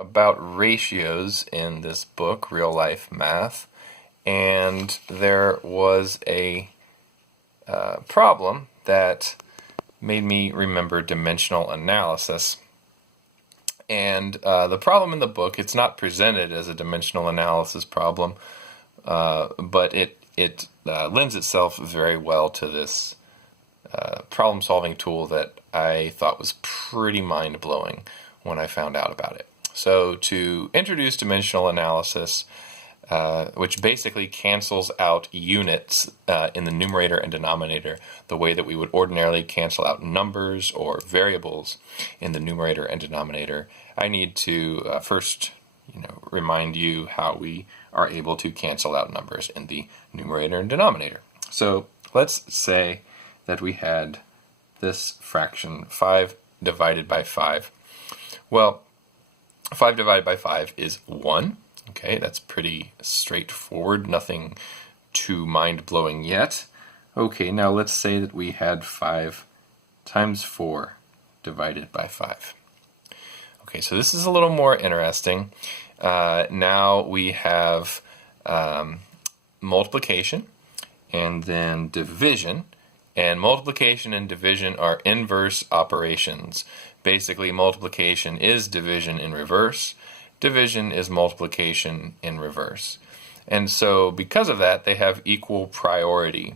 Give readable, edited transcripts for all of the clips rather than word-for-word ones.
about ratios in this book, Real Life Math, and there was a problem that made me remember dimensional analysis. And the problem in the book, it's not presented as a dimensional analysis problem, but it lends itself very well to this problem-solving tool that I thought was pretty mind-blowing when I found out about it. So to introduce dimensional analysis, which basically cancels out units in the numerator and denominator the way that we would ordinarily cancel out numbers or variables in the numerator and denominator, I need to first remind you how we are able to cancel out numbers in the numerator and denominator. So let's say that we had this fraction 5 divided by 5. Well, 5 divided by 5 is 1. Okay, that's pretty straightforward, nothing too mind-blowing yet. Okay, now let's say that we had 5 times 4 divided by 5. Okay, so this is a little more interesting. Now we have multiplication and then division. And multiplication and division are inverse operations. Basically, multiplication is division in reverse. Division is multiplication in reverse. And so because of that, they have equal priority.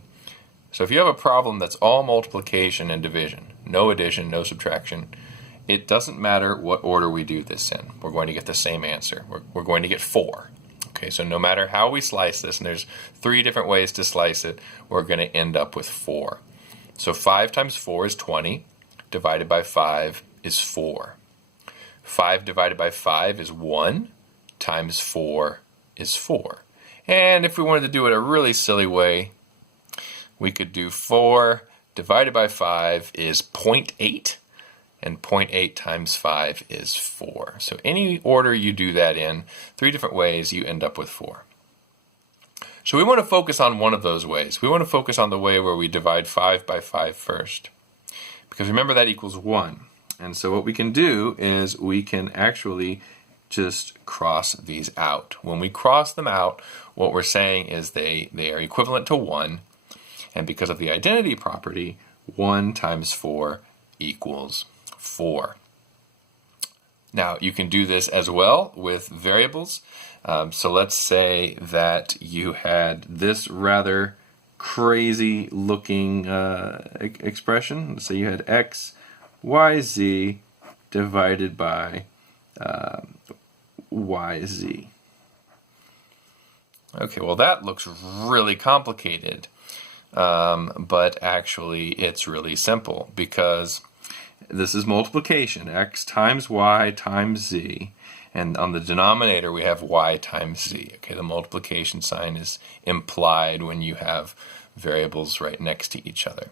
So if you have a problem that's all multiplication and division, no addition, no subtraction, it doesn't matter what order we do this in. We're going to get the same answer. We're going to get 4. Okay, so no matter how we slice this, and there's 3 different ways to slice it, we're going to end up with 4. So 5 times 4 is 20, divided by 5 is 4. 5 divided by 5 is 1, times 4 is 4. And if we wanted to do it a really silly way, we could do 4 divided by 5 is 0.8, and 0.8 times 5 is 4. So any order you do that in, 3 different ways, you end up with 4. So we want to focus on one of those ways. We want to focus on the way where we divide 5 by 5 first. Because remember, that equals 1. And so what we can do is we can actually just cross these out. When we cross them out, what we're saying is they are equivalent to 1. And because of the identity property, 1 times 4 equals 4. Now, you can do this as well with variables. So let's say that you had this rather crazy looking expression. Let's say you had x, y, z divided by yz. Okay, well that looks really complicated, but actually it's really simple because this is multiplication, x times y times z, and on the denominator we have y times z. Okay, the multiplication sign is implied when you have variables right next to each other.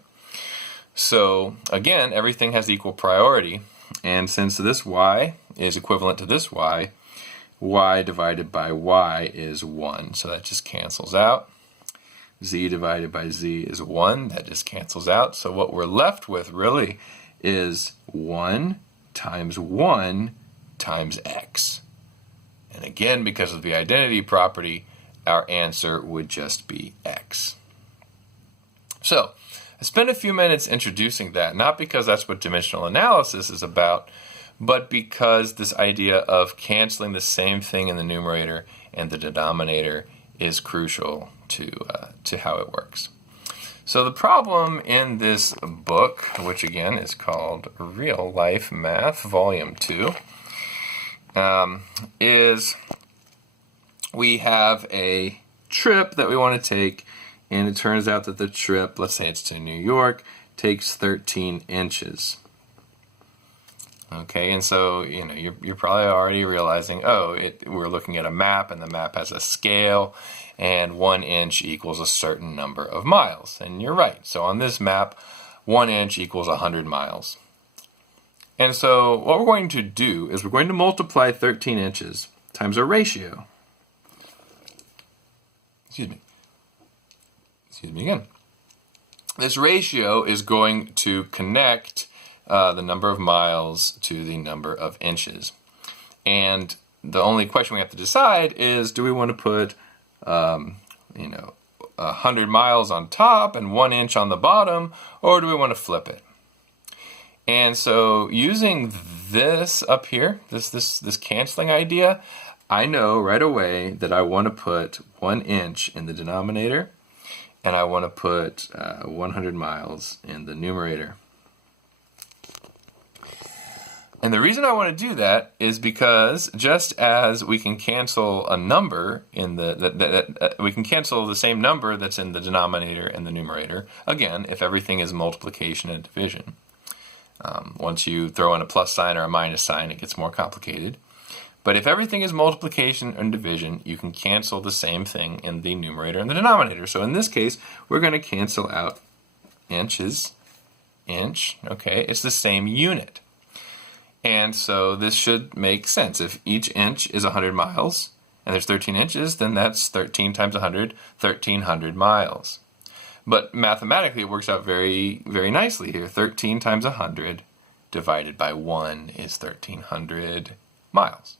So again, everything has equal priority, and since this y is equivalent to this y, y divided by y is 1, so that just cancels out. Z divided by z is 1, that just cancels out. So what we're left with really is 1 times 1 times x. And again, because of the identity property, our answer would just be x. So I spent a few minutes introducing that, not because that's what dimensional analysis is about, but because this idea of canceling the same thing in the numerator and the denominator is crucial to how it works. So the problem in this book, which again is called Real Life Math, Volume 2, is we have a trip that we want to take, and it turns out that the trip, let's say it's to New York, takes 13 inches. Okay, and so you're probably already realizing, we're looking at a map, and the map has a scale, and 1 inch equals a certain number of miles. And you're right. So on this map, 1 inch equals 100 miles. And so what we're going to do is we're going to multiply 13 inches times a ratio. Excuse me again. This ratio is going to connect the number of miles to the number of inches. And the only question we have to decide is, do we want to put, 100 miles on top and 1 inch on the bottom, or do we want to flip it? And so using this up here, this canceling idea, I know right away that I want to put 1 inch in the denominator, and I want to put 100 miles in the numerator. And the reason I want to do that is because just as we can cancel a number in we can cancel the same number that's in the denominator and the numerator, again, if everything is multiplication and division. Once you throw in a plus sign or a minus sign, it gets more complicated. But if everything is multiplication and division, you can cancel the same thing in the numerator and the denominator. So in this case, we're going to cancel out inches, inch, okay? It's the same unit. And so this should make sense. If each inch is 100 miles, and there's 13 inches, then that's 13 times 100, 1,300 miles. But mathematically, it works out very, very nicely here. 13 times 100 divided by 1 is 1,300 miles.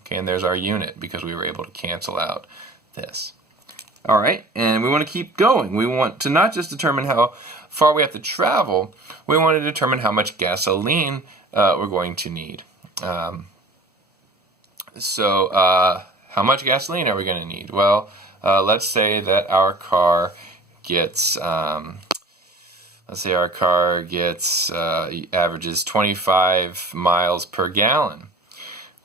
Okay, and there's our unit because we were able to cancel out this. All right, and we want to keep going. We want to not just determine how far we have to travel, we want to determine how much gasoline we're going to need. So how much gasoline are we going to need? Well, let's say that our car gets, averages 25 miles per gallon.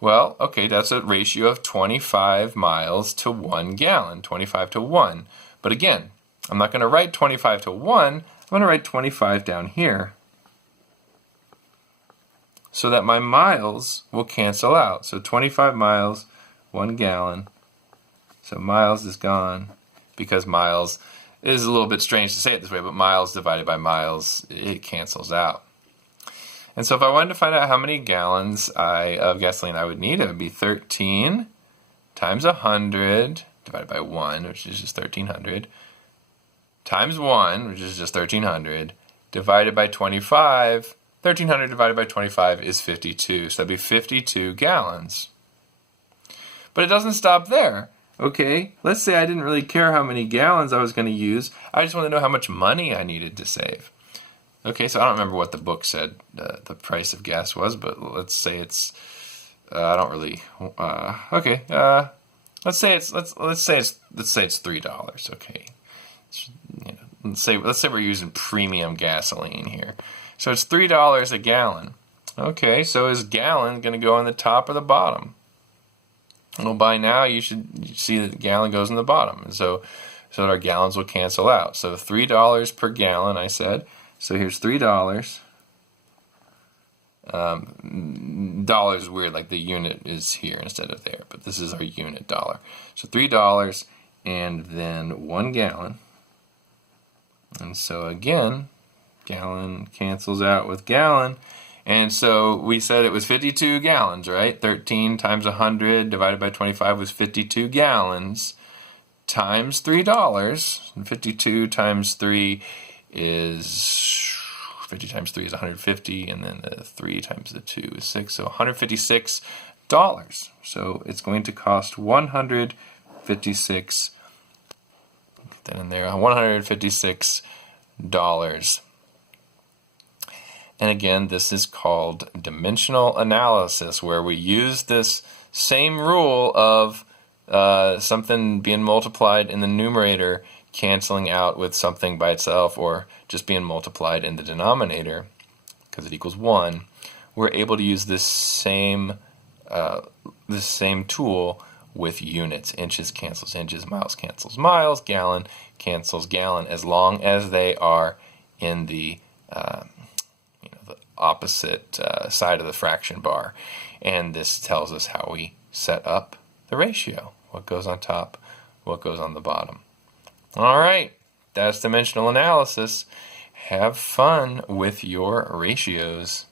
Well, okay, that's a ratio of 25 miles to 1 gallon, 25 to 1. But again, I'm not going to write 25 to 1, I'm going to write 25 down here, so that my miles will cancel out. So 25 miles, 1 gallon. So miles is gone, because miles is a little bit strange to say it this way, but miles divided by miles, it cancels out. And so if I wanted to find out how many gallons of gasoline I would need, it would be 13 times 100 divided by 1, which is just 1,300, times 1, which is just 1,300, divided by 25. 1,300 divided by 25 is 52, so that'd be 52 gallons. But it doesn't stop there, okay? Let's say I didn't really care how many gallons I was going to use. I just want to know how much money I needed to save. Okay, so I don't remember what the book said the price of gas was, but let's say it's, I don't really, okay, let's say it's $3, okay? Let's say we're using premium gasoline here. So it's $3 a gallon. Okay, so is gallon going to go on the top or the bottom? Well, by now you should see that the gallon goes in the bottom. And so that our gallons will cancel out. So $3 per gallon, I said. So here's $3. Dollar is weird, like the unit is here instead of there. But this is our unit dollar. So $3 and then 1 gallon. And so again, gallon cancels out with gallon, and so we said it was 52 gallons, right? 13 times 100 divided by 25 was 52 gallons times $3, and 52 times 3 is 50 times 3 is 150, and then the 3 times the 2 is 6, so $156. So it's going to cost $156. Then in there, $156. And again, this is called dimensional analysis, where we use this same rule of something being multiplied in the numerator canceling out with something by itself, or just being multiplied in the denominator because it equals 1. We're able to use this same tool with units. Inches cancels inches, miles cancels miles, gallon cancels gallon, as long as they are in the opposite side of the fraction bar. And this tells us how we set up the ratio. What goes on top, what goes on the bottom. All right, that's dimensional analysis. Have fun with your ratios.